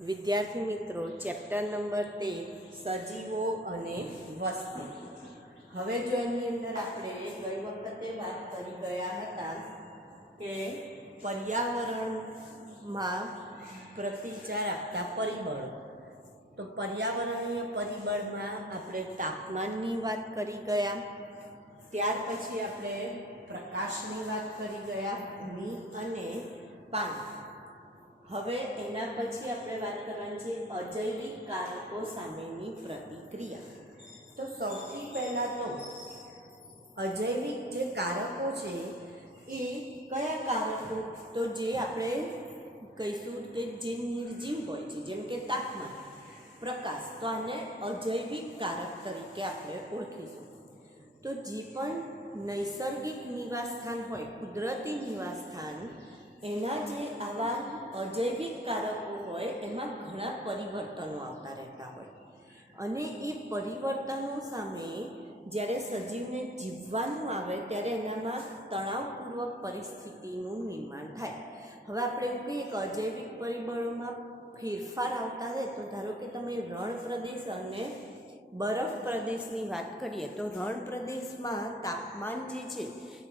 વિદ્યાર્થી મિત્રો, chapter number 13 સજીવો અને વસ્તી. હવે જો એની અંદર આપણે ગઈ વખતે વાત કરી ગયા હતા કે પર્યાવરણમાં પ્રતિચાર આપતા પરિબળો. તો પર્યાવરણીય પરિબળમાં આપણે તાપમાનની વાત કરી ગયા, ત્યાર પછી આપણે પ્રકાશની વાત કરી ગયા, ભૂમિ અને પાણી. હવે એના પછી આપણે વાત કરવાની છે અજૈવિક કારકો સામેની પ્રતિક્રિયા. તો સૌથી પહેલાં તો અજૈવિક જે કારકો છે એ કયા કારકો? તો જે આપણે કહીશું કે જે નિર્જીવ હોય છે, જેમ કે તાપમાન, પ્રકાશ, તો આને અજૈવિક કારક તરીકે આપણે ઓળખીશું. તો જે પણ નૈસર્ગિક નિવાસસ્થાન હોય, કુદરતી નિવાસસ્થાન, એના જે આવા અજૈવિક કારકો હોય એમાં ઘણા પરિવર્તનો આવતા રહેતા હોય, અને એ પરિવર્તનો સામે જ્યારે સજીવને જીવવાનું આવે ત્યારે એનામાં તણાવપૂર્વક પરિસ્થિતિનું નિર્માણ થાય. હવે આપણે એવું કહીએ કે અજૈવિક પરિબળોમાં ફેરફાર આવતા રહે, તો ધારો કે તમે રણ પ્રદેશ અને બરફ પ્રદેશની વાત કરીએ તો રણ પ્રદેશમાં તાપમાન જે છે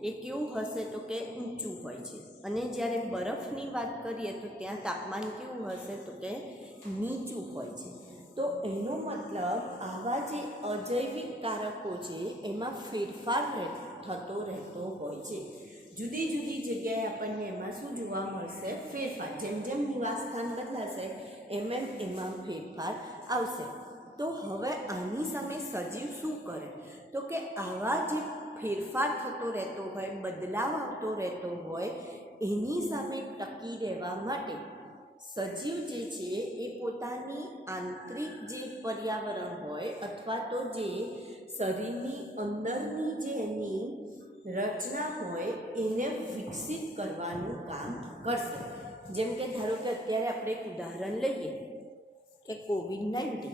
એ કેવું હશે? તો કે ઊંચું હોય છે, અને જ્યારે બરફની વાત કરીએ તો ત્યાં તાપમાન કેવું હશે? તો કે નીચું હોય છે. તો એનો મતલબ આવા જે અજૈવિક કારકો છે એમાં ફેરફાર થતો રહેતો હોય છે. જુદી જુદી જગ્યાએ આપણને એમાં શું જોવા મળશે? ફેરફાર. જેમ જેમ નિવાસસ્થાન બદલાશે એમ એમાં ફેરફાર આવશે. તો હવે આની સામે સજીવ શું કરે? તો કે આવા જે ફેરફાર થતો રહેતો હોય, બદલાવ આવતો રહેતો હોય, એની સામે ટકી રહેવા માટે સજીવ જે છે એ પોતાની આંતરિક જે પર્યાવરણ હોય અથવા તો જે શરીરની અંદરની જે એની રચના હોય એને વિકસિત કરવાનું કામ કરશે. જેમ કે ધારો કે અત્યારે આપણે એક ઉદાહરણ લઈએ કે કોવિડ-19,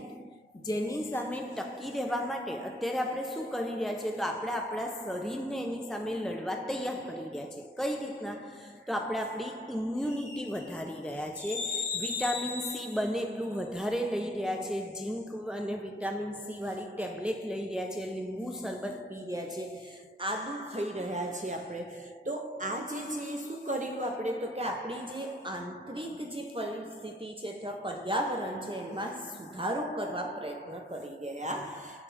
જેની સામે ટકી રહેવા માટે અત્યારે આપણે શું કરી રહ્યા છીએ? તો આપણે આપણા શરીરને એની સામે લડવા તૈયાર કરી રહ્યા છીએ. કઈ રીતના? તો આપણે આપણી ઇમ્યુનિટી વધારી રહ્યા છીએ, વિટામિન સી બને એટલું વધારે લઈ રહ્યા છીએ, ઝીંક અને વિટામિન સી વાળી ટેબ્લેટ લઈ રહ્યા છીએ, લીંબુ શરબત પી રહ્યા છીએ, આદુ ખાઈ રહ્યા છીએ આપણે. તો આ જે છે એ શું કર્યું આપણે? તો કે આપણી જે આંતરિક જે પરિસ્થિતિ છે અથવા પર્યાવરણ છે એમાં સુધારો કરવા પ્રયત્ન કરી રહ્યા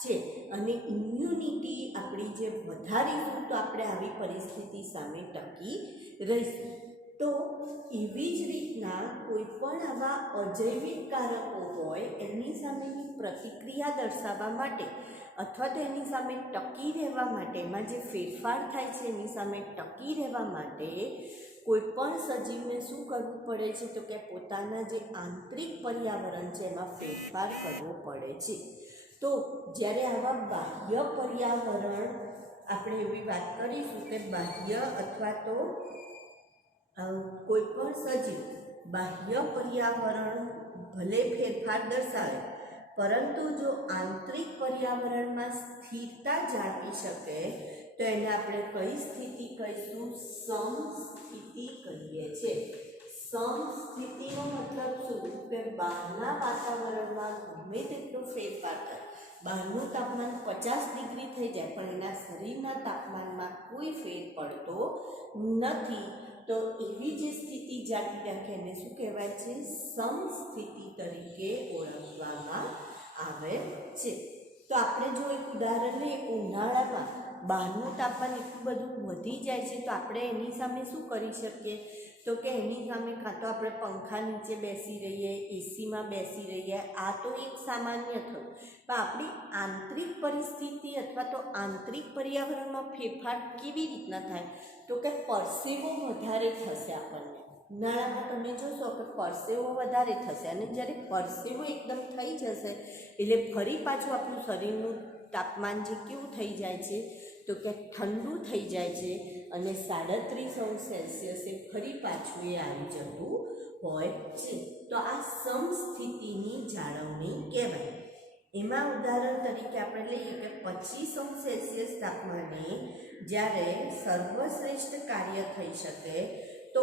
છે, અને ઇમ્યુનિટી આપણી જે વધારીશું તો આપણે આવી પરિસ્થિતિ સામે ટકી રહીશું. તો એવી જ રીતના કોઈ પણ આવા અજૈવિક કારકો હોય એની સામેની પ્રતિક્રિયા દર્શાવવા માટે અથવા તો એની સામે ટકી રહેવા માટે, એમાં જે ફેરફાર થાય છે એની સામે ટકી રહેવા માટે કોઈ પણ સજીવને શું કરવું પડે છે? તો કે પોતાના જે આંતરિક પર્યાવરણ છે એમાં ફેરફાર કરવો પડે છે. તો જ્યારે આવા બાહ્ય પર્યાવરણ, આપણે એવી વાત કરીશું કે બાહ્ય અથવા તો કોઈ પણ સજીવ બાહ્ય પર્યાવરણ ભલે ફેરફાર દર્શાવે, પરંતુ જો આંતરિક પર્યાવરણમાં સ્થિરતા જાળવી શકે તો એને આપણે કઈ સ્થિતિ કહીશું? સમસ્થિતિ કહીએ છીએ. સમસ્થિતિનો મતલબ શું? કે બહારના વાતાવરણમાં ગમે તેટલો ફેરફાર થાય, બહારનું તાપમાન 50 ડિગ્રી થઈ જાય પણ એના શરીરના તાપમાનમાં કોઈ ફેર પડતો નથી, તો એવી જે સ્થિતિ જાળવી રાખે એને શું કહેવાય છે? સમસ્થિતિ તરીકે ઓળખવામાં આવે છે. તો આપણે જો એક ઉદાહરણ લઈએ, ઉનાળામાં બહારનું તાપમાન એટલું બધું વધી જાય છે તો આપણે એની સામે શું કરી શકીએ? તો કે એની સામે કાં તો આપણે પંખા નીચે બેસી રહીએ, એસીમાં બેસી રહીએ, આ તો એક સામાન્ય થયું. પણ આપણી આંતરિક પરિસ્થિતિ અથવા તો આંતરિક પર્યાવરણમાં ફેરફાર કેવી રીતના થાય? તો કે પરસેવો વધારે થશે આપણને. ઉનાળામાં તમે જોશો કે પરસેવો વધારે થશે, અને જ્યારે પરસેવો એકદમ થઈ જશે એટલે ફરી પાછું આપણું શરીરનું તાપમાન જે કેવું થઈ જાય છે? તો કે ઠંડુ થઈ જાય છે, અને 37°C ફરી પાછું એ આવી જતું હોય છે. તો આ સમસ્થિતિની જાળવણી કહેવાય. એમાં ઉદાહરણ તરીકે આપણે લઈએ કે 25°C તાપમાને જ્યારે સર્વશ્રેષ્ઠ કાર્ય થઈ શકે, તો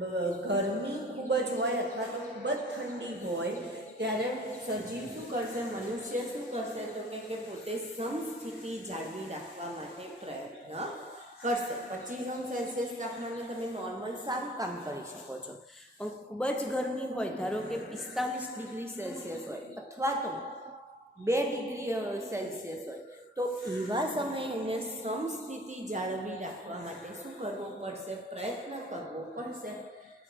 ગરમી ખૂબ જ હોય અથવા તો ખૂબ જ ઠંડી હોય ત્યારે સજીવ શું કરશે, મનુષ્ય શું કરશે તો કે પોતે સમસ્થિતિ જાળવી રાખવા માટે પ્રયત્ન કરશે. 25°C તાપમાને તમે નોર્મલ સારું કામ કરી શકો છો, પણ ખૂબ જ ગરમી હોય, ધારો કે 45°C હોય અથવા તો 2°C હોય, તો એવા સમયે એને સમસ્થિતિ જાળવી રાખવા માટે શું કરવું પડશે, પ્રયત્ન કરવો પડશે.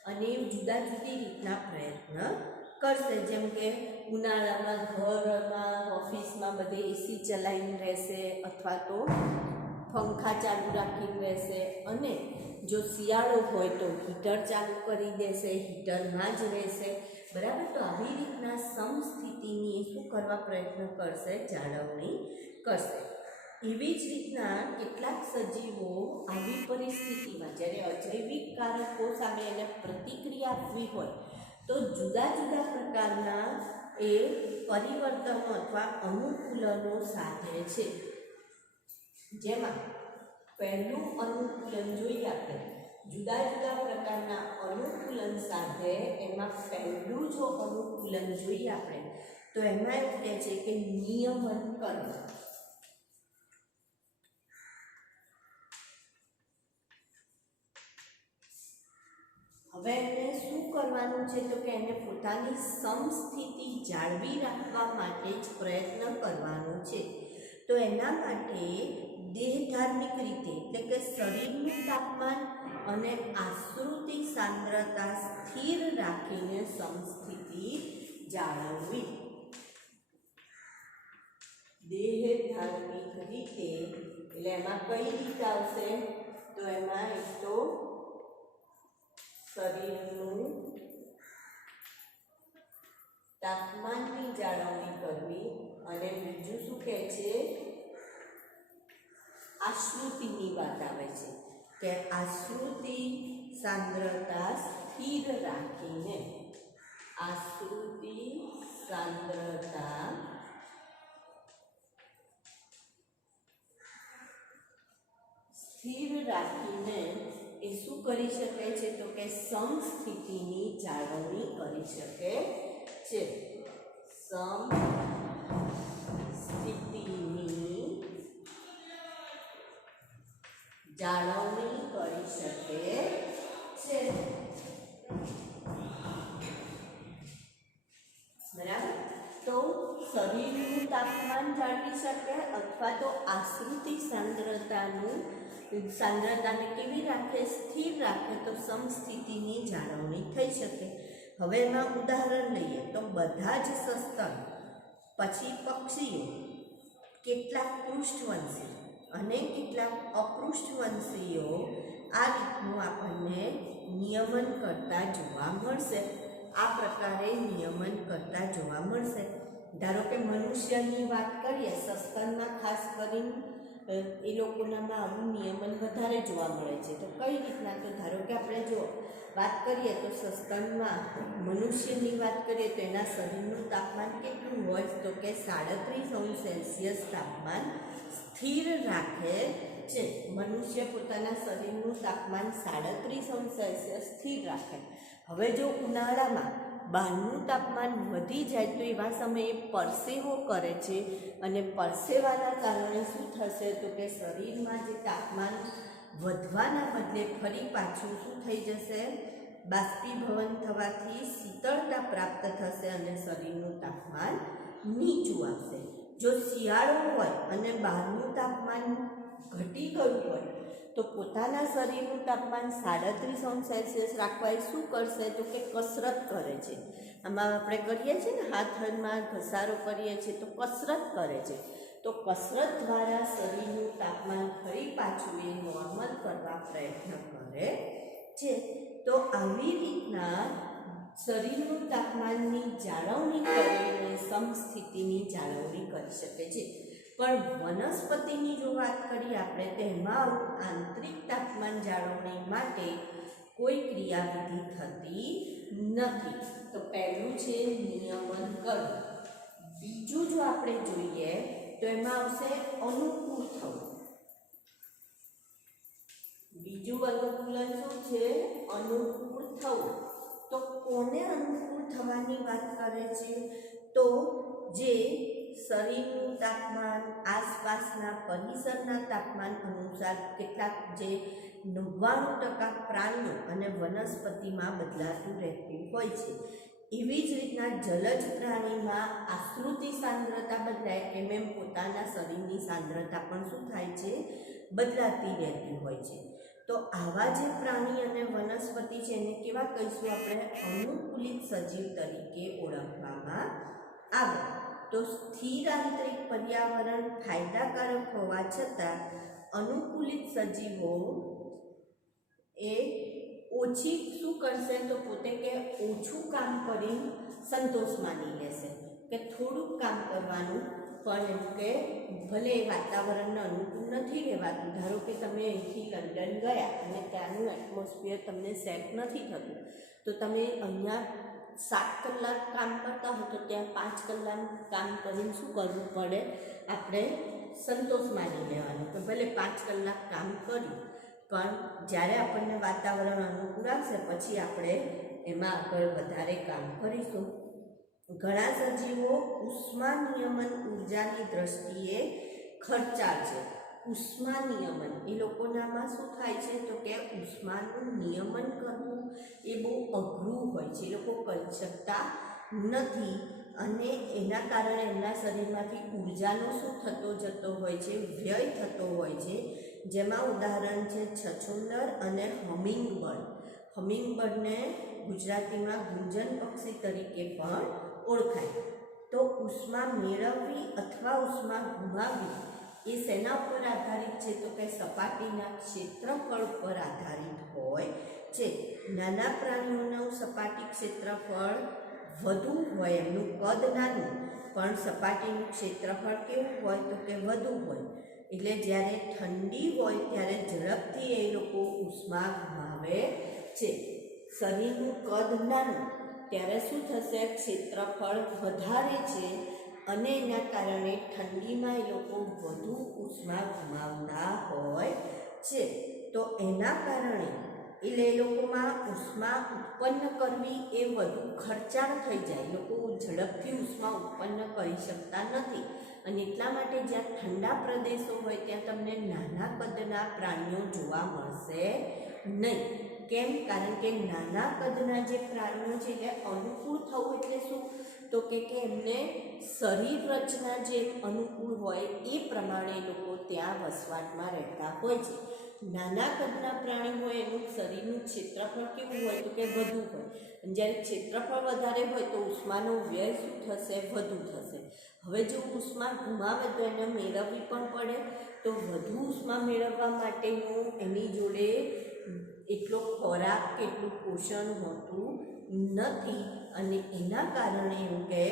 અને જુદા જુદી રીતના પ્રયત્ન કરશે. જેમ કે ઉનાળામાં ઘરમાં ઓફિસમાં બધે એસી ચલાવીને રહેશે અથવા તો પંખા ચાલુ રાખીને રહેશે, અને જો શિયાળો હોય તો હીટર ચાલુ કરી દેશે, હીટરમાં જ રહેશે. બરાબર, તો આવી રીતના સમસ્થિતિની શું કરવા પ્રયત્ન કરશે, જાળવણી કરશે. એવી જ રીતના કેટલાક સજીવો આવી પરિસ્થિતિમાં જ્યારે અજૈવિક કારકો સામે એને પ્રતિક્રિયા આપવી હોય તો જુદા જુદા પ્રકારના એ પરિવર્તનો અથવા અનુકૂલનો સાધે છે. જેમાં પહેલું અનુકૂલન જોઈએ આપણે, જુદા જુદા પ્રકારના અનુકૂલન સાધે. એમાં પહેલું જો અનુકૂલન જોઈએ આપણે તો એમાં એવું કહે છે કે નિયમન કરવું. હવે એને શું કરવાનું છે તો કે એને પોતાની સમસ્થિતિ જાળવી રાખવા માટે જ પ્રયત્ન કરવાનો છે. તો એના માટે દેહધાર્મિક રીતે એટલે કે શરીરનું તાપમાન અને આશ્રુતિ સાંદ્રતા સ્થિર રાખીને સમસ્થિતિ જાળવવી. દેહધાર્મિક રીતે એટલે એમાં કઈ રીત આવશે તો એમાં એક તો શરીરનું તાપમાનની જાળવણી કરવી, અને બીજું શું કહે છે, આશ્રુતિની વાત આવે છે કે આશ્રુતિ સાંદ્રતા સ્થિર રાખીને, આશ્રુતિ સાંદ્રતા સ્થિર રાખીને એ શું કરી શકે છે તો કે સમસ્થિતિની જાળવણી કરી શકે છે. સમસ્થિતિની જાળવણી કરી શકે છે. બરાબર, તો શરીરનું તાપમાન જાળવી શકે અથવા તો આશ્રુતિ સાંદ્રતાને કેવી રાખે, સ્થિર રાખે, તો સમસ્થિતિની જાળવણી થઈ શકે. હવે એમાં ઉદાહરણ લઈએ તો બધા જ સસ્તન, પછી પક્ષીઓ, કેટલાક પૃષ્ઠવંશી અને કેટલાક અપૃષ્ઠવંશીઓ આ રીતનું આપણને નિયમન કરતા જોવા મળશે. આ પ્રકારે નિયમન કરતા જોવા મળશે. ધારો કે મનુષ્યની વાત કરીએ, સસ્તનમાં ખાસ કરીને એ લોકોનામાં આવું નિયમન વધારે જોવા મળે છે. તો કઈ રીતના, તો ધારો કે આપણે જો વાત કરીએ તો સસ્તનમાં મનુષ્યની વાત કરીએ તો એના શરીરનું તાપમાન કેટલું હોય તો કે 37°C તાપમાન સ્થિર રાખે છે. મનુષ્ય પોતાના શરીરનું તાપમાન 37°C સ્થિર રાખે. હવે જો ઉનાળામાં બહારનું તાપમાન વધી જાય તો એવા સમયે પરસેવો કરે છે, અને પરસેવાના કારણે શું થશે તો કે શરીરમાં જે તાપમાન વધવાના બદલે ફરી પાછું શું થઈ જશે, બાષ્પીભવન થવાથી શીતળતા પ્રાપ્ત થશે અને શરીરનું તાપમાન નીચું આવશે. જો શિયાળો હોય અને બહારનું તાપમાન ઘટી ગયું હોય તો પોતાના શરીરનું તાપમાન 37°C રાખવા એ શું કરશે તો કે કસરત કરે છે. આમાં આપણે કરીએ છીએ ને, હાથમાં ઘસારો કરીએ છીએ તો કસરત કરે છે. તો કસરત દ્વારા શરીરનું તાપમાન ફરી પાછું એ નોર્મલ કરવા પ્રયત્ન કરે છે. તો આવી રીતના શરીરનું તાપમાનની જાળવણી કરીને સમસ્થિતિની જાળવણી કરી શકે છે. પણ વનસ્પતિની જો વાત કરીએ આપણે, તેમાં આંતરિક તાપમાન જાળવણી માટે કોઈ ક્રિયાવિધિ થતી નથી. તો પહેલું છે નિયમન કરવું. બીજું જો આપણે જોઈએ તો એમાં આવશે અનુકૂળ થવું. બીજું અનુકૂલન શું છે, અનુકૂળ થવું. તો કોને અનુકૂળ થવાની વાત કરે છે તો જે શરીરનું તાપમાન આસપાસના પરિસરના તાપમાન અનુસાર કેટલાક જે 99% પ્રાણીઓ અને વનસ્પતિમાં બદલાતું રહેતું હોય છે. એવી જ રીતના જલજ પ્રાણીમાં આશ્રુતિ સાંદ્રતા બદલાય એમ પોતાના શરીરની સાંદ્રતા પણ શું થાય છે, બદલાતી રહેતી હોય છે. તો આવા જે પ્રાણી અને વનસ્પતિ છે એને કેવા કહીશું આપણે? અનુકૂલિત સજીવ તરીકે ઓળખવામાં આવે. તો સ્થિર આંતરિક પર્યાવરણ ફાયદાકારક હોવા છતાં અનુકૂલિત સજીવો એ ઓછી શું કરશે તો પોતે કે ઓછું કામ કરી સંતોષ માની લેશે કે થોડુંક કામ કરવાનું, પણ એમ કે ભલે વાતાવરણને અનુકૂળ નથી રહેવાતું. ધારો કે તમે અહીંથી લંડન ગયા અને ત્યાંનું એટમોસ્ફિયર તમને સેટ નથી થતું, તો તમે અહીંયા 7 કલાક કામ કરતા હો તો ત્યાં 5 કલાક કામ કરીને શું કરવું પડે? આપણે સંતોષ માની લેવાનો કે ભલે 5 કલાક કામ કર્યું, પણ જ્યારે આપણને વાતાવરણ અનુકૂળ આવશે પછી આપણે એમાં આગળ વધારે કામ કરીશું. ઘણા સજીવો ઉષ્મા નિયમન ઉર્જાની દ્રષ્ટિએ ખર્ચાળ છે. ઉષ્મા નિયમન એ લોકોનામાં શું થાય છે તો કે ઉષ્માનું નિયમન કરવું એ બહુ અઘરું હોય છે, એ લોકો કરી શકતા નથી અને એના કારણે એમના શરીરમાંથી ઉર્જાનો શું થતો જતો હોય છે, વ્યય થતો હોય છે. જેમાં ઉદાહરણ છે છછુંદર અને હમિંગબર્ડ. હમિંગબર્ડને ગુજરાતીમાં ગુંજન પક્ષી તરીકે પણ ઓળખાય. તો ઉષ્મા મેળવવી અથવા ઉષ્મા ગુમાવવી એ શેના પર આધારિત છે તો કે સપાટીના ક્ષેત્રફળ પર આધારિત હોય છે. નાના પ્રાણીઓનું સપાટી ક્ષેત્રફળ વધુ હોય, એમનું કદ નાનું પણ સપાટીનું ક્ષેત્રફળ કેવું હોય તો કે વધુ હોય. એટલે જ્યારે ઠંડી હોય ત્યારે ઝડપથી એ લોકો ઉષ્મા ગુમાવે છે. શરીરનું કદ નાનું ત્યારે શું થશે? ક્ષેત્રફળ વધારે છે અને એના કારણે ઠંડીમાં એ લોકો વધુ ઉષ્મા ગુમાવતા હોય છે. તો એના કારણે એટલે એ લોકોમાં ઉષ્મા ઉત્પન્ન કરવી એ વધુ ખર્ચાળ થઈ જાય. લોકો ઝડપથી ઉષ્મા ઉત્પન્ન કરી શકતા નથી અને એટલા માટે જ્યાં ઠંડા પ્રદેશો હોય ત્યાં તમને નાના કદના પ્રાણીઓ જોવા મળશે નહીં. કેમ? કારણ કે નાના કદના જે પ્રાણીઓ છે એટલે અનુકૂળ થવું એટલે શું તો કે એમને શરીર રચના જે અનુકૂળ હોય એ પ્રમાણે લોકો ત્યાં વસવાટમાં રહેતા હોય છે. નાના કદના પ્રાણી હોય એનું શરીરનું ક્ષેત્રફળ કેવું હોય તો કે વધુ હોય, અને જ્યારે ક્ષેત્રફળ વધારે હોય તો ઉષ્માનો વ્યય શું થશે? વધુ થશે. હવે જો ઉષ્મા ગુમાવે તો એને મેળવવી પણ પડે, તો વધુ ઉષ્મા મેળવવા માટેનું એની જોડે એટલો ખોરાક કે એટલું પોષણ હોતું નથી અને એના કારણે એવું કે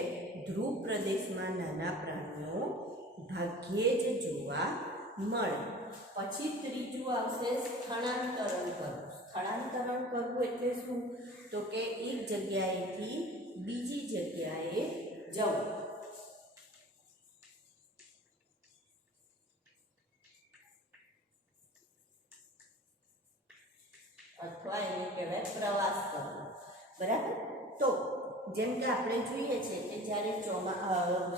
ધ્રુવ પ્રદેશમાં નાના પ્રાણીઓ ભાગ્યે જ જોવા મળે. પછી ત્રીજું આવશે સ્થળાંતરણ કરવું. સ્થળાંતરણ કરવું એટલે શું તો કે એક જગ્યાએથી બીજી જગ્યાએ જવું. અથવા એને કહેવાય પ્રવાસ કરવો. બરાબર? તો જેમ કે આપણે જોઈએ છે કે જ્યારે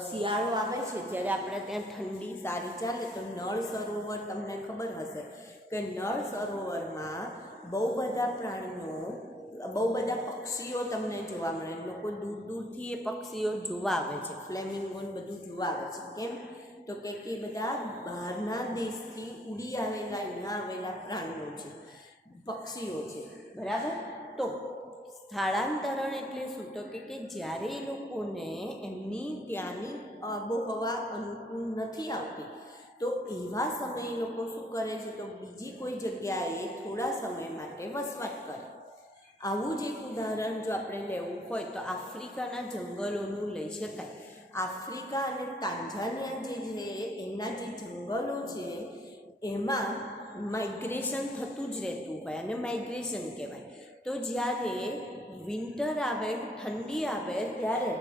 શિયાળો આવે છે ત્યારે આપણે ત્યાં ઠંડી સારી ચાલે તો નળ સરોવર તમને ખબર હશે કે નળ સરોવરમાં બહુ બધા પ્રાણીઓ, બહુ બધા પક્ષીઓ તમને જોવા મળે. લોકો દૂર દૂરથી એ પક્ષીઓ જોવા આવે છે, ફ્લેમિંગો બધું જોવા આવે છે. કેમ તો કે બધા બહારના દેશથી ઉડી આવેલા અહીંયા આવેલા પ્રાણીઓ છે, પક્ષીઓ છે. બરાબર? તો સ્થળાંતરણ એટલે શું તો કે જ્યારે એ લોકોને એમની ત્યાંની આબોહવા અનુકૂળ નથી આવતી તો એવા સમયે લોકો શું કરે છે તો બીજી કોઈ જગ્યાએ થોડા સમય માટે વસવાટ કરે. આવું જ એક ઉદાહરણ જો આપણે લેવું હોય તો આફ્રિકાના જંગલોનું લઈ શકાય. આફ્રિકા અને તાંઝાનિયા જે છે એના જે જંગલો છે એમાં માઇગ્રેશન થતું જ રહેતું હોય અને માઇગ્રેશન કહેવાય. તો જ્યારે વિન્ટર આવે, ઠંડી આવે ત્યારે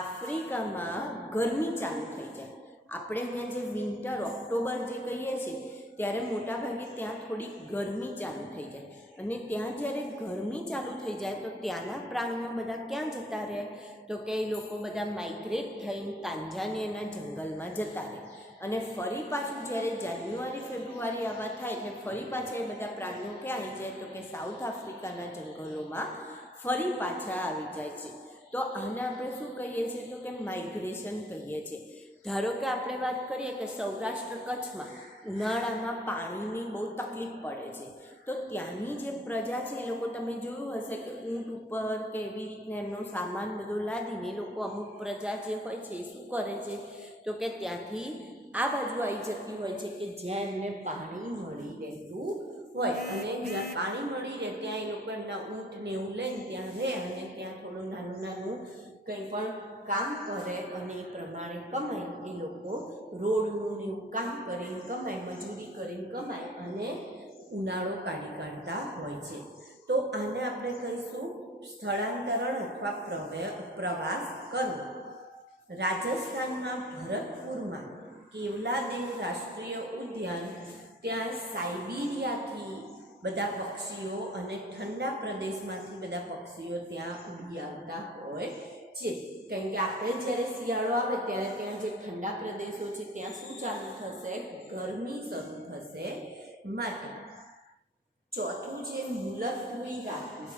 આફ્રિકામાં ગરમી ચાલુ થઈ જાય આપણે અહીંયા જે વિન્ટર ઓક્ટોબર જે કહીએ છીએ ત્યારે મોટાભાગે ત્યાં થોડી ગરમી ચાલુ થઈ જાય, અને ત્યાં જ્યારે ગરમી ચાલુ થઈ જાય તો ત્યાંના પ્રાણીઓ બધા ક્યાં જતા રહે? તો કે એ લોકો બધા માઇગ્રેટ થઈને તાંજાનિયાના જંગલમાં જતા રહે, અને ફરી પાછું જ્યારે જાન્યુઆરી ફેબ્રુઆરી આવા થાય એટલે ફરી પાછા એ બધા પ્રાણીઓ ક્યાં આવી જાય? તો કે સાઉથ આફ્રિકાના જંગલોમાં ફરી પાછા આવી જાય છે. તો આને આપણે શું કહીએ છીએ? તો કે માઇગ્રેશન કહીએ છીએ. ધારો કે આપણે વાત કરીએ કે સૌરાષ્ટ્ર કચ્છમાં ઉનાળામાં પાણીની બહુ તકલીફ પડે છે, તો ત્યાંની જે પ્રજા છે એ લોકો, તમે જોયું હશે કે ઊંટ ઉપર કે એવી રીતના એમનો સામાન બધો લાદીને એ લોકો અમુક પ્રજા જે હોય છે એ શું કરે છે? તો કે ત્યાંથી આ બાજુ આવી જતી હોય છે કે જ્યાં એમને પાણી મળી રહેતું હોય, અને જ્યાં પાણી મળી રહે ત્યાં એ લોકો એમના ઊંટને એવું લઈને ત્યાં રહે, અને ત્યાં થોડું નાનું નાનું કંઈ પણ કામ કરે અને એ પ્રમાણે કમાય. એ લોકો રોડનું એવું કામ કરીને કમાય, મજૂરી કરીને કમાય અને ઉનાળો કાઢતા હોય છે. તો આને આપણે કહીશું સ્થળાંતરણ અથવા પ્રવાસ કરવો. રાજસ્થાનના ભરતપુરમાં કેવલાદેવ રાષ્ટ્રીય ઉદ્યાન, ત્યાં સાઇબિરિયાથી બધા પક્ષીઓ અને ઠંડા પ્રદેશમાંથી બધા પક્ષીઓ ત્યાં ઉડી આવતા હોય છે. કારણ કે આપણે જ્યારે શિયાળો આવે ત્યારે ત્યાં જે ઠંડા પ્રદેશો છે ત્યાં શું ચાલુ થશે? ગરમી શરૂ થશે. માટે ચોથું છે મુલતવી રાખવું.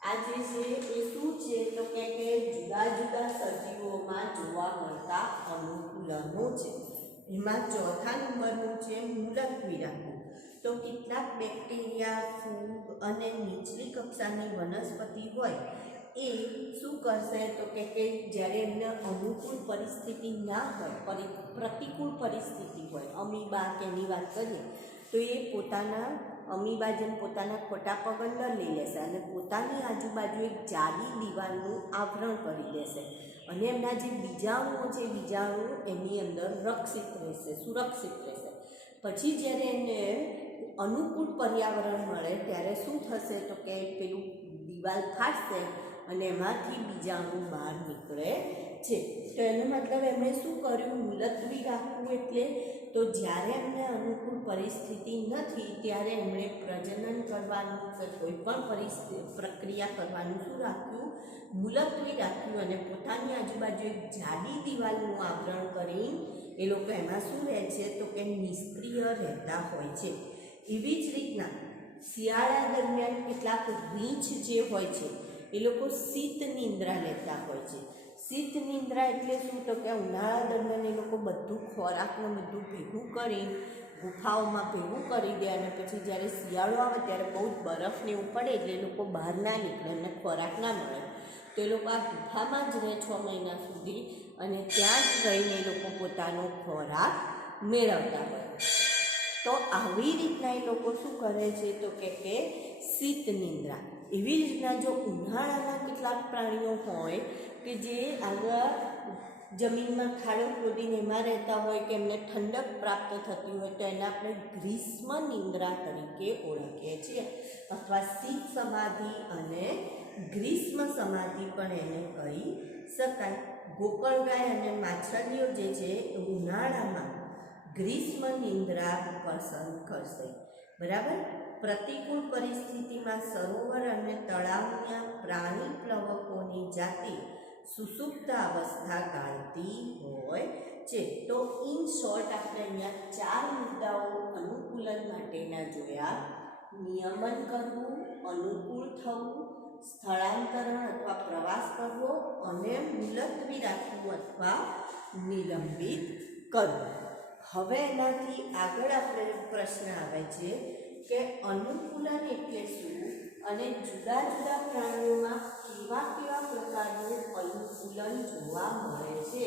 આ જે છે એ શું છે? તો કે જુદા જુદા સજીવોમાં જોવા મળતા અનુકૂલનો છે. એમાં ચોથા નંબરનું છે મુલતવી રાખવું. તો કેટલાક બેક્ટેરિયા, ફૂગ અને નીચલી કક્ષાની વનસ્પતિ હોય એ શું કરશે? તો કે જ્યારે એમને અનુકૂળ પરિસ્થિતિ ના હોય, પ્રતિકૂળ પરિસ્થિતિ હોય, અમીબા કે એની વાત કરીએ તો એ પોતાના અમીબા જેમ પોતાના ખોટા પગ અંદર લઈ લેશે અને પોતાની આજુબાજુ એક જાડી દિવાલનું આવરણ કરી દેશે, અને એમના જે બીજાણુઓ છે બીજાણુ એની અંદર રક્ષિત રહેશે, સુરક્ષિત રહેશે. પછી જ્યારે એને અનુકૂળ પર્યાવરણ મળે ત્યારે શું થશે? તો કે પેલું દિવાલ ફાટશે અને એમાંથી બીજાણુ બહાર નીકળે છે. તો એનો મતલબ એમણે શું કર્યું? મુલતવી રાખવું એટલે તો જ્યારે એમને અનુકૂળ પરિસ્થિતિ નથી ત્યારે એમણે પ્રજનન કરવાનું કે કોઈ પણ પ્રક્રિયા કરવાનું શું રાખ્યું? મુલતવી રાખ્યું, અને પોતાની આજુબાજુ એક જાડી દિવાલનું આવરણ કરી એ લોકો એમાં શું રહે છે? તો કે નિષ્ક્રિય રહેતા હોય છે. એવી જ રીતના શિયાળા દરમિયાન કેટલાક રીંછ જે હોય છે એ લોકો શીત નિંદ્રા લેતા હોય છે. શીત નિંદ્રા એટલે શું? તો કે ઉનાળા દરમિયાન એ લોકો બધું ખોરાકનું બધું ભેગું કરી ગુફાઓમાં ભેગું કરી દે, અને પછી જ્યારે શિયાળો આવે ત્યારે બહુ જ બરફને એવું પડે એટલે એ લોકો બહાર ના નીકળે, એમને ખોરાક ના મળે, તો એ લોકો આ ગુફામાં જ રહે 6 મહિના સુધી, અને ત્યાં જ રહીને એ લોકો પોતાનો ખોરાક મેળવતા હોય. તો આવી રીતના એ લોકો શું કરે છે? તો કે શીત નિંદ્રા. એવી રીતના જો ઉનાળાના કેટલાક પ્રાણીઓ હોય કે જે આગળ જમીનમાં ખાડો ખોદીને એમાં રહેતા હોય કે એમને ઠંડક પ્રાપ્ત થતી હોય તો એને આપણે ગ્રીષ્મ નિંદ્રા તરીકે ઓળખીએ છીએ, અથવા શીત સમાધિ અને ગ્રીષ્મ સમાધિ પણ એને કહી શકાય. ગોકળગાય અને માછલીઓ જે છે ઉનાળામાં ગ્રીષ્મ નિંદ્રા પસંદ કરશે. બરાબર. પ્રતિકૂળ પરિસ્થિતિમાં સરોવર અને તળાવના પ્રાણી પ્લવકોની જાતિ સુસુપ્ત અવસ્થા ગાળતી હોય છે. તો ઇન શોર્ટ આપણે અહીંયા 4 મુદ્દાઓ અનુકૂલન માટેના જોયા. નિયમન કરવું, અનુકૂળ થવું, સ્થળાંતરણ અથવા પ્રવાસ કરવો, અને મુલતવી રાખવું અથવા નિલંબિત કરવું. હવે એનાથી આગળ આપણે પ્રશ્ન આવે છે કે અનુકૂલન એટલે શું, અને જુદા જુદા પ્રાણીઓમાં કેવા કેવા પ્રકારનું અનુકૂલન જોવા મળે છે.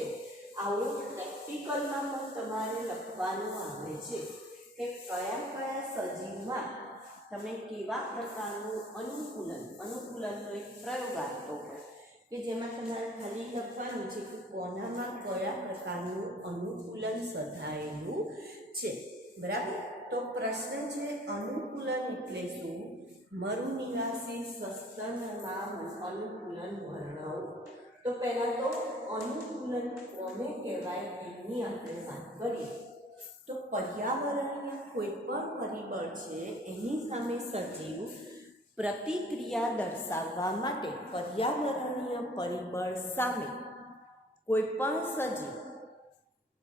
આવું પ્રેક્ટિકલમાં પણ તમારે લખવાનું આવે છે કે કયા કયા સજીવમાં તમે કેવા પ્રકારનું અનુકૂલનનો એક પ્રયોગ આપતો હોય કે જેમાં તમારે ખાલી લખવાનું છે કે કોનામાં કયા પ્રકારનું અનુકૂલન સધાયેલું છે. બરાબર. તો પ્રશ્ન છે અનુકૂલન એટલે શું? મરુનિવાસી સસ્તનમાં અનુકૂલન વર્ણવો. તો પહેલાં તો અનુકૂલન કોને કહેવાય એની આપણે વાત કરીએ. તો પર્યાવરણીય કોઈ પણ પરિબળ છે એની સામે સજીવ પ્રતિક્રિયા દર્શાવવા માટે પર્યાવરણીય પરિબળ સામે કોઈ પણ સજીવ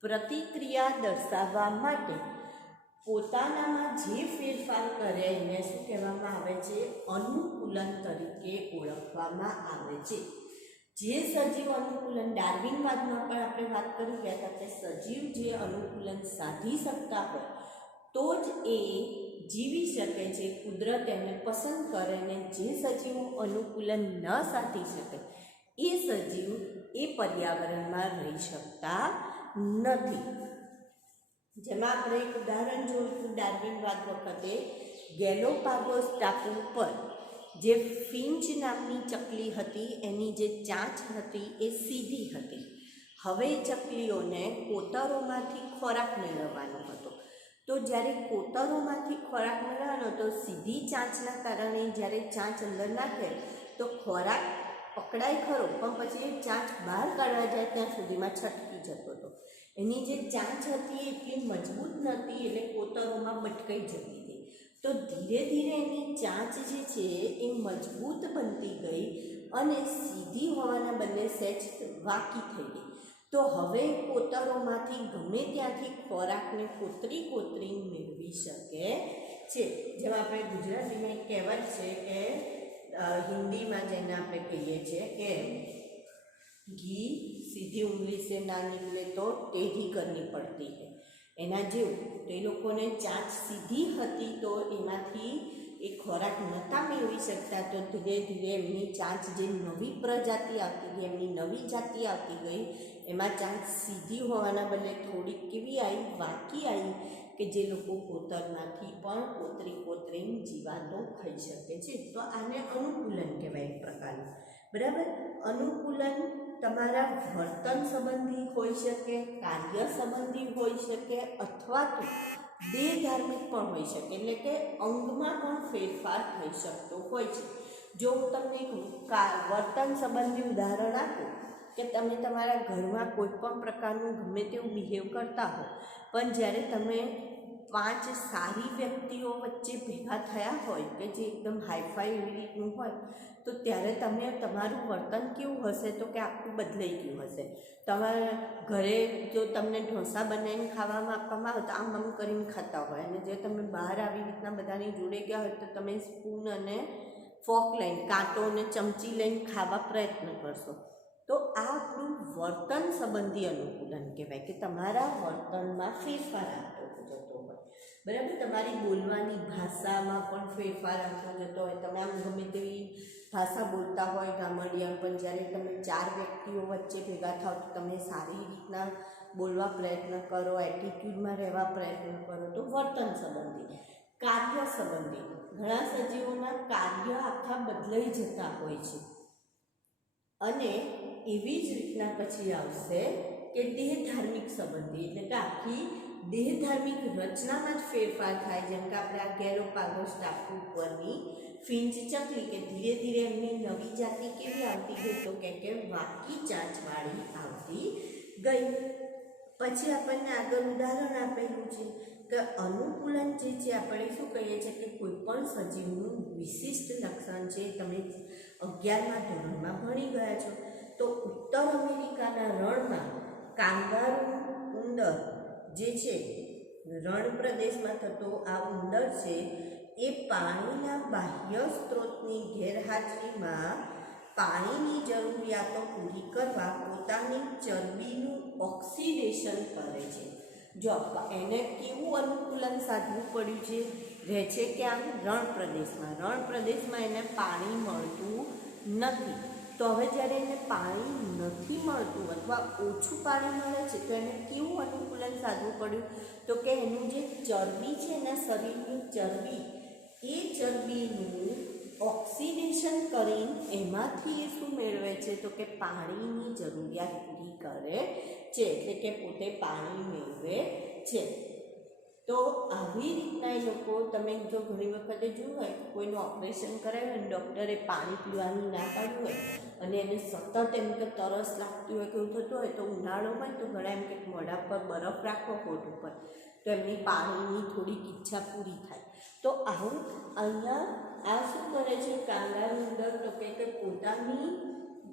પ્રતિક્રિયા દર્શાવવા માટે પોતાનામાં જે ફેરફાર કરે એને શું કહેવામાં આવે છે? અનુકૂલન તરીકે ઓળખવામાં આવે છે. જે સજીવ અનુકૂલન, ડાર્વિનવાદમાં પણ આપણે વાત કરી ગયા હતા કે સજીવ જે અનુકૂલન સાધી શકતા હોય તો જ એ જીવી શકે છે, કુદરત એને પસંદ કરે, ને જે સજીવો અનુકૂલન ન સાધી શકે એ સજીવ એ પર્યાવરણમાં રહી શકતા નથી. જેમાં આપણે એક ઉદાહરણ જોયું હતું ડાર્વિનવાદ વખતે. ગેલોપાગોસ ટાપુ પર જે ફિંચ નામની ચકલી હતી એની જે ચાંચ હતી એ સીધી હતી. હવે ચકલીઓને કોતરોમાંથી ખોરાક મેળવવાનો હતો. તો જ્યારે કોતરોમાંથી ખોરાક મેળવવાનો હતો, સીધી ચાંચના કારણે જ્યારે ચાંચ અંદર નાખે તો ખોરાક પકડાય ખરો, પણ પછી એ ચાંચ બહાર કાઢવા જાય ત્યાં સુધીમાં છટકી જતો હતો. એની જે ચાંચ હતી એટલી મજબૂત નહોતી એટલે કોતરોમાં બટકાઈ જતી હતી. તો ધીરે ધીરે એની ચાંચ જે છે એ મજબૂત બનતી ગઈ અને સીધી હોવાના બદલે સહેજ વાંકી થઈ ગઈ. તો હવે કોતરોમાંથી ગમે ત્યાંથી ખોરાકને કોતરી મેળવી શકે છે. જેમાં આપણે ગુજરાતીમાં એક કહેવત છે કે હિન્દીમાં જેને આપણે કહીએ છીએ કે ઘી સીધી ઉંગલી से ना निकले तो टेढ़ी करनी पड़ती है. એના જેવું તો એ લોકોને ચાંચ સીધી હતી તો એમાંથી એ ખોરાક નહોતા મેળવી શકતા. તો ધીરે ધીરે એમની ચાંચ જે નવી પ્રજાતિ આવતી ગઈ, એમની નવી જાતિ આવતી ગઈ, એમાં ચાંચ સીધી હોવાના બદલે થોડીક કેવી આવી, વાંકી આવી, કે જે લોકો કોતરમાંથી પણ કોતરીને જીવાતો ખાઈ શકે છે. તો આને અનુકૂલન કહેવાય એક પ્રકારનું. બરાબર. અનુકૂલન તમારા વર્તન સંબંધી હોઈ શકે, કાર્ય સંબંધી હોઈ શકે, અથવા તો દેહ ધાર્મિક પણ હોઈ શકે, એટલે કે અંગમાં પણ ફેરફાર થઈ શકતો હોય છે. જો હું તમને એક વર્તન સંબંધી ઉદાહરણ આપું કે તમે તમારા ઘરમાં કોઈ પણ પ્રકારનું ગમે તેવું બિહેવ કરતા હો, પણ જ્યારે તમે 5 સારી વ્યક્તિઓ વચ્ચે ભેગા થયા હોય કે જે એકદમ હાઈફાઈ એવી રીતનું હોય, તો ત્યારે તમારું વર્તન કેવું હશે? તો કે આખું બદલાઈ ગયું હશે. તમારા ઘરે જો તમને ઢોસા બનાવીને ખાવામાં આપવામાં આવે તો આમ કરીને ખાતા હોય, અને જે તમે બહાર આવી રીતના બધાની જોડે ગયા હોય તો તમે સ્પૂન અને ફોક લઈને, કાંટો અને ચમચી લઈને ખાવા પ્રયત્ન કરશો. તો આ આપણું વર્તન સંબંધી અનુકૂલન કહેવાય કે તમારા વર્તનમાં ફેરફાર આવતો જતો હોય. બરાબર. તમારી બોલવાની ભાષામાં પણ ફેરફાર આવતો જતો હોય. તમે આમ ગમે તેવી ભાષા બોલતા હોય ગામડિયા, પણ જ્યારે તમે 4 વ્યક્તિઓ વચ્ચે ભેગા થાવ તો તમે સારી રીતના બોલવા પ્રયત્ન કરો, એટીટ્યૂડમાં રહેવા પ્રયત્ન કરો. તો વર્તન સંબંધી. કાર્ય સંબંધી. ઘણા સજીવોના કાર્ય આખા બદલાઈ જતા હોય છે. અને એવી જ રીતના પછી આવશે કે દેહ ધાર્મિક સંબંધી, એટલે કે આખી દેહ ધાર્મિક રચનામાં જ ફેરફાર થાય. જેમ કે આપણે આ ગેલોપાગોસ ટાપુ ઉપરની ફિંચ ચકલી, કે ધીરે ધીરે એમની નવી જાતિ કેવી આવતી ગઈ? તો કે વાંકી ચાંચવાળી આવતી ગઈ. પછી આપણને આગળ ઉદાહરણ આપેલું છે કે અનુકૂલન જે છે આપણે શું કહીએ છીએ કે કોઈ પણ સજીવનું વિશિષ્ટ લક્ષણ છે. તમે 11મા ધોરણમાં ભણી ગયા છો. તો ઉત્તર અમેરિકાના રણમાં કાંગારૂ ઉંદર જે છે, રણ પ્રદેશમાં થતો આ ઉંદર છે, એ પાણીના બાહ્ય સ્ત્રોતની ગેરહાજરીમાં પાણીની જરૂરિયાતો પૂરી કરવા પોતાની ચરબીનું ઓક્સિડેશન કરે છે. જો એને કેવું અનુકૂલન સાધવું પડ્યું છે? રહે છે ક્યાં? રણ પ્રદેશમાં એને પાણી મળતું નથી. તો હવે જ્યારે એને પાણી નથી મળતું અથવા ઓછું પાણી મળે છે તો એને કેવું અનુકૂલન સાધવું પડ્યું? તો કે એનું જે ચરબી છે, એના શરીરની ચરબી, એ ચરબીનું ઓક્સિડેશન કરીને એમાંથી એ શું મેળવે છે? તો કે પાણીની જરૂરિયાત પૂરી કરે છે, એટલે કે પોતે પાણી મેળવે છે. તો આવી રીતના એ લોકો, તમે જો ઘણી વખતે જોયું હોય કોઈનું ઓપરેશન કરાવ્યું અને ડૉક્ટરે પાણી પીવાનું ના પાડ્યું હોય અને એને સતત એમ કે તરસ લાગતી હોય કે એવું થતું હોય, તો ઉનાળો હોય તો ઘણા એમ કે મોઢા પર બરફ રાખો હોઠ ઉપર, તો એમની પાણીની થોડીક ઈચ્છા પૂરી થાય. તો આવું અહીંયા આ શું કરે છે કાંગારૂ ઉંદર, તો કે પોતાની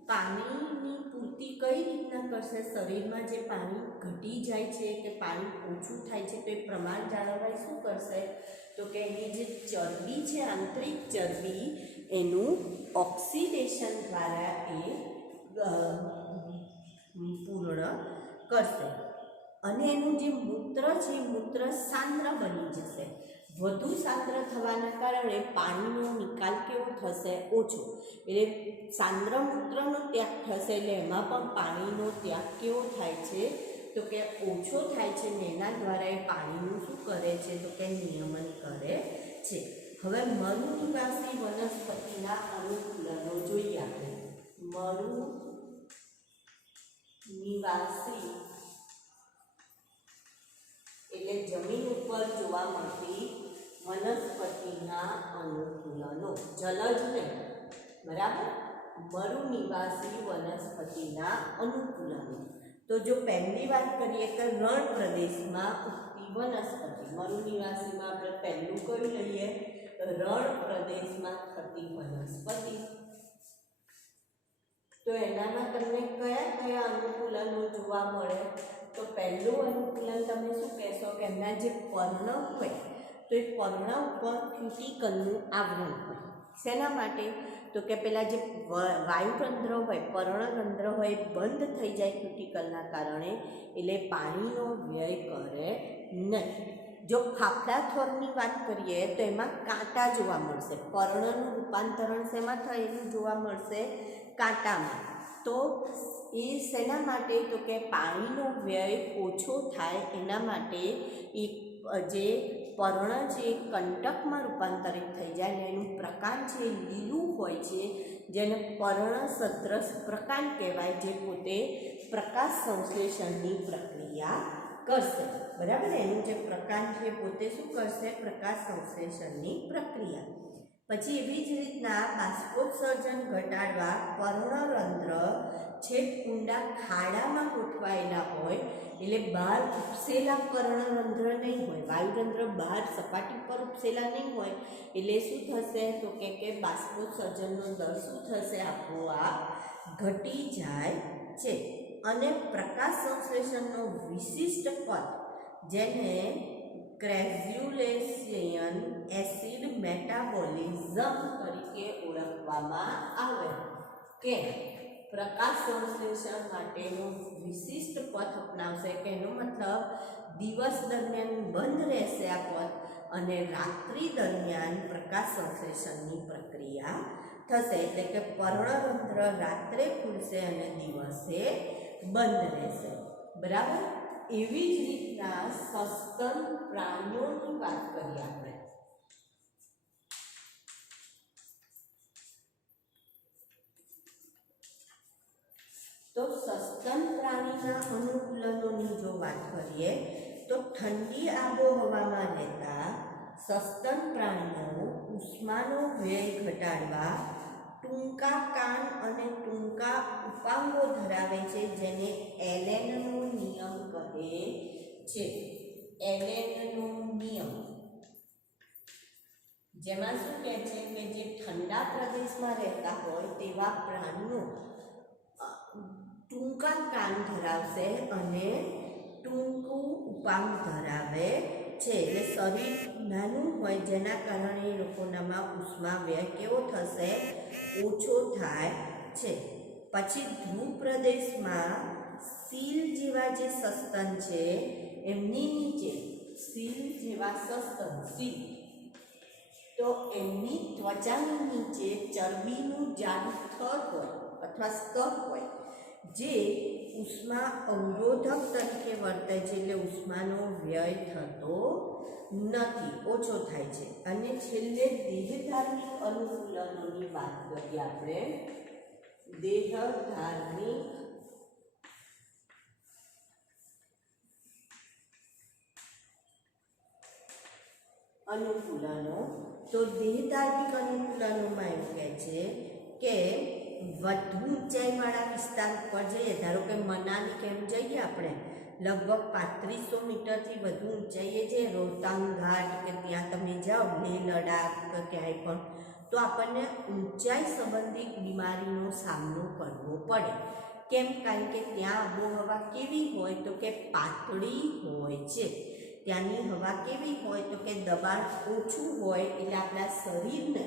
પાણીની પૂર્તિ કઈ રીતના કરશે, શરીરમાં જે પાણી ઘટી જાય છે કે પાણી ઓછું થાય છે તો એ પ્રમાણ જાળવવા શું કરશે, તો કે એની જે ચરબી છે, આંતરિક ચરબી, એનું ઓક્સિડેશન દ્વારા એ પૂર્ણ કરશે અને એનું જે મૂત્ર છે એ મૂત્ર સાંદ્ર બની જશે. વધુ સાંદ્ર થવાના કારણે પાણીનો નિકાલ કેવો થશે, ઓછો. એટલે સાંદ્ર મૂત્રનો ત્યાગ થશે એટલે એમાં પણ પાણીનો ત્યાગ કેવો થાય છે, તો કે ઓછો થાય છે ને એના દ્વારા એ પાણીનું શું કરે છે, તો કે નિયમન કરે છે. હવે મરુનિવાસી વનસ્પતિના અનુકૂલનો જોઈએ આપણે. મરુનિવાસી એટલે જમીન ઉપર જોવા મળતી વનસ્પતિના અનુકૂલનો, જલજ નહીં, બરાબર. મરુનિવાસી વનસ્પતિના અનુકૂલનો. તો જો પહેલી વાત કરીએ કે રણ પ્રદેશમાં ઉગતી વનસ્પતિ, મરુનિવાસીમાં આપણે પહેલું કયું લઈએ, રણ પ્રદેશમાં થતી વનસ્પતિ. તો એનામાં તમને કયા કયા અનુકૂલનો જોવા મળે, તો પહેલું અનુકૂલન તમે શું કહેશો કે એમના જે પર્ણ હોય તો એ પર્ણ ઉપર ક્યુટિકલનું આવરણ હોય. શેના માટે, તો કે પેલા જે વાયુરંધ્ર હોય, પર્ણરંધ્ર હોય, એ બંધ થઈ જાય ક્યુટિકલના કારણે, એટલે પાણીનો વ્યય કરે નહીં. જો ફાફડા થોરની વાત કરીએ તો એમાં કાંટા જોવા મળશે. પર્ણનું રૂપાંતરણ શેમાં થયેલું જોવા મળશે, કાંટામાં. તો એ શેના માટે, તો કે પાણીનો વ્યય ઓછો થાય એના માટે એ જે પર્ણ છે એ કંટકમાં રૂપાંતરિત થઈ જાય અને એનું પ્રકાંડ છે એ લીલું હોય છે, જેને પર્ણસદ્રશ પ્રકાંડ કહેવાય, જે પોતે પ્રકાશ સંશ્લેષણની પ્રક્રિયા કરશે. બરાબર, એનું જે પ્રકાંડ છે પોતે શું કરશે, પ્રકાશ સંશ્લેષણની પ્રક્રિયા. પછી એવી જ રીતના બાષ્પોત્સર્જન ઘટાડવા પર્ણરંધ્ર છેક ઊંડા ખાડામાં ગોઠવાયેલા હોય, એટલે બહાર ઉપસેલા પર્ણરંધ્ર નહીં હોય, વાયુરંધ્ર બહાર સપાટી પર ઉપસેલા નહીં હોય, એટલે શું થશે, તો કે બાષ્પોત્સર્જનનો દર શું થશે, આપોઆપ ઘટી જાય છે. અને પ્રકાશ સંશ્લેષણનો વિશિષ્ટ પથ, જેને ક્રેઝ્યુલેશિયન એસિડ મેટાબોલિઝમ તરીકે ઓળખવામાં આવે, કે પ્રકાશ સંશ્લેષણ માટેનો વિશિષ્ટ પથ અપનાવશે, કે એનો મતલબ દિવસ દરમિયાન બંધ રહેશે આ પથ અને રાત્રિ દરમિયાન પ્રકાશ સંશ્લેષણની પ્રક્રિયા થશે. એટલે કે પર્ણરંધ્ર રાત્રે ખુલશે અને દિવસે બંધ રહેશે. બરાબર. એવી જ રીતના સસ્તન પ્રાણીઓની વાત કરીએ આપણે. તો સસ્તન પ્રાણીના અનુકૂલનોની જો વાત કરીએ તો ઠંડી આબોહવામાં રહેતા સસ્તન પ્રાણીઓ ઉષ્માનો વ્યય ઘટાડવા ટૂંકા કાન અને ટૂંકા ઉપાંગો ધરાવે છે, જેને એલેનનો નિયમ કહે છે. એલેનનો નિયમ, જેમાં શું કહે છે કે જે ઠંડા પ્રદેશમાં રહેતા હોય તેવા પ્રાણીઓ ટૂંકા કાન ધરાવશે અને ટૂંકું ઉપાંગ ધરાવે છે. એટલે શરીર નાનું હોય જેના કારણે એ લોકોનામાં ઉષ્મા વ્યય કેવો થશે, ઓછો થાય છે. પછી ધ્રુવ પ્રદેશમાં સીલ જેવા જે સસ્તન છે એમની નીચે, સીલ જેવા સસ્તન, સીલ, તો એમની ત્વચાની નીચે ચરબીનું જાડું થર હોય અથવા સ્તર હોય, જે ઉષ્મા અવરોધક તરીકે વર્તે છે. એટલે ઉષ્માનો વ્યય થતો નથી, ઓછો થાય છે. અને છેલ્લે દેહધાર્મિક અનુકૂલનોની વાત કરીએ આપણે. દેહધાર્મિક અનુકૂલનો. તો દેહધાર્મિક અનુકૂલનોમાં એવું કહે છે કે વધુ ઊંચાઈવાળા વિસ્તાર ઉપર જઈએ, ધારો કે મનાલી કેમ જઈએ આપણે, લગભગ 3500 મીટરથી વધુ ઊંચાઈએ જે રોહતાંગ ઘાટ કે ત્યાં તમે જાઓ, લેહ લડાખ કે ક્યાંય પણ, તો આપણને ઊંચાઈ સંબંધિત બીમારીનો સામનો કરવો પડે. કેમ? કારણ કે ત્યાં આબોહવા કેવી હોય તો કે પાતળી હોય છે. ત્યાંની હવા કેવી હોય તો કે દબાણ ઓછું હોય, એટલે આપણા શરીરને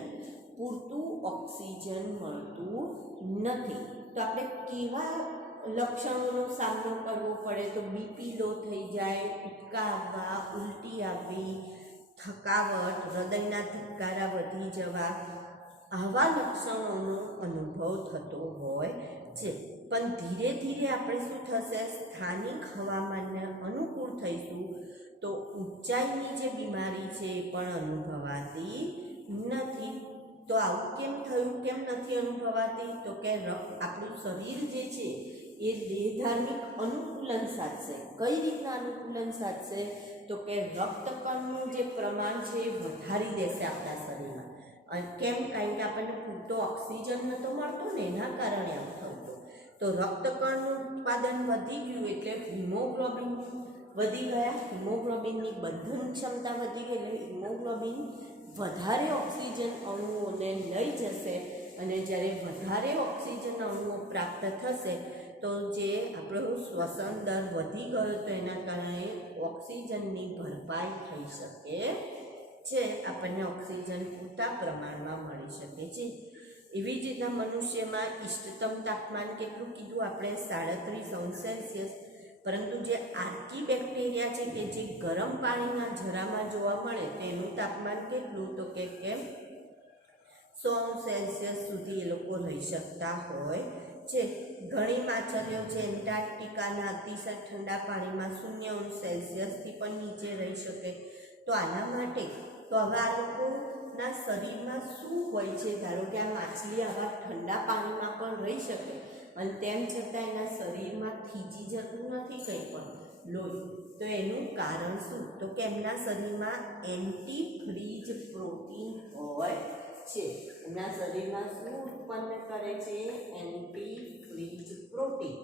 પૂરતું ઓક્સિજન મળતું નથી. તો આપણે કેવા લક્ષણોનો સામનો કરવો પડે? તો બીપી લો થઈ જાય, ઉબકા આવવા, ઉલટી આવવી, થકાવટ, હૃદયના ધબકારા વધી જવા, આવા લક્ષણોનો અનુભવ થતો હોય છે. પણ ધીરે ધીરે આપણે શું થશે, સ્થાનિક હવામાનને અનુકૂળ થઈશું તો ઊંચાઈની જે બીમારી છે એ પણ અનુભવાતી નથી. તો આવું કેમ થયું, કેમ નથી અનુભવાતી? તો કે આપણું શરીર જે છે એ દેહધાર્મિક અનુકૂલન સાધશે. કઈ રીતના અનુકૂલન સાધશે? તો કે રક્તકણનું જે પ્રમાણ છે એ વધારી દેશે આપણા શરીરમાં. અને કેમ? કારણ કે આપણને પૂરતો ઓક્સિજન નહોતો મળતો ને, એના કારણે આમ થતું. તો રક્તકણનું ઉત્પાદન વધી ગયું એટલે હિમોગ્લોબિન વધી ગયા, હિમોગ્લોબિનની બંધન ક્ષમતા વધી ગઈ, એટલે હિમોગ્લોબિન વધારે ઓક્સિજન અણુઓને લઈ જશે. અને જ્યારે વધારે ઓક્સિજન અણુઓ પ્રાપ્ત થશે તો જે આપણો શ્વસન દર વધી ગયો, તો એના કારણે ઓક્સિજનની ભરપાઈ થઈ શકે છે, આપણને ઓક્સિજન પૂરતા પ્રમાણમાં મળી શકે છે. એવી જ રીતના મનુષ્યમાં ઇષ્ટતમ તાપમાન કેટલું કીધું આપણે? 37°C. પરંતુ જે આર્કી બેક્ટેરિયા છે કે જે ગરમ પાણીના જરામાં જોવા મળે, તેનું તાપમાન કેટલું? તો કે 100°C સુધી એ લોકો રહી શકતા હોય છે. ઘણી માછલીઓ છે એન્ટાર્કટિકાના અતિશય ઠંડા પાણીમાં 0°C પણ નીચે રહી શકે. તો આના માટે તો હવે આ લોકોના શરીરમાં શું હોય છે? ધારો કે આ માછલી આવા ઠંડા પાણીમાં પણ રહી શકે અને તેમ છતાં એના શરીરમાં થીજી જતું નથી કંઈ પણ લોહી. તો એનું કારણ શું? તો કે એમના શરીરમાં એન્ટી ફ્રીજ પ્રોટીન હોય છે. એમના શરીરમાં શું ઉત્પન્ન કરે છે? Anti fridge protein.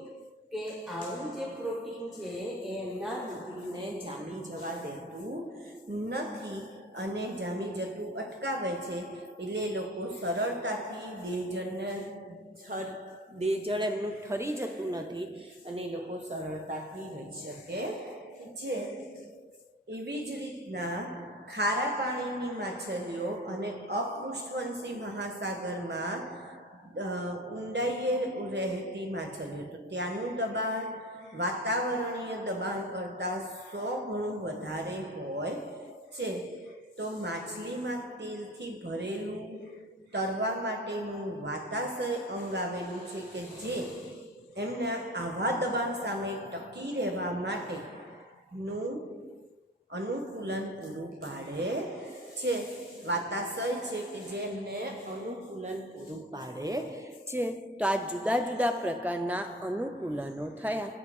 કે આવું જે પ્રોટીન છે એ એમના રુધિરને જામી જવા દેતું નથી અને જામી જતું અટકાવે છે. એટલે એ લોકો સરળતાથી દેહજળ એમનું ઠરી જતું નથી અને એ લોકો સરળતાથી રહી શકે છે. એવી જ રીતના ખારા પાણીની માછલીઓ અને અપૃષ્ઠવંશી મહાસાગરમાં ઊંડાઈએ રહેતી માછલીઓ, તો ત્યાંનું દબાણ વાતાવરણીય દબાણ કરતાં 100 ગણું વધારે હોય છે. તો માછલીમાં તેલથી ભરેલું તરવા માટેનું વાતાશય અંગ આવેલું છે કે જે એમના આવા દબાણ સામે ટકી રહેવા માટેનું અનુકૂલન પૂરું પાડે છે. વાતાશય છે કે જે એમને અનુકૂલન પૂરું પાડે છે. તો આ જુદા જુદા પ્રકારના અનુકૂલનો થયા.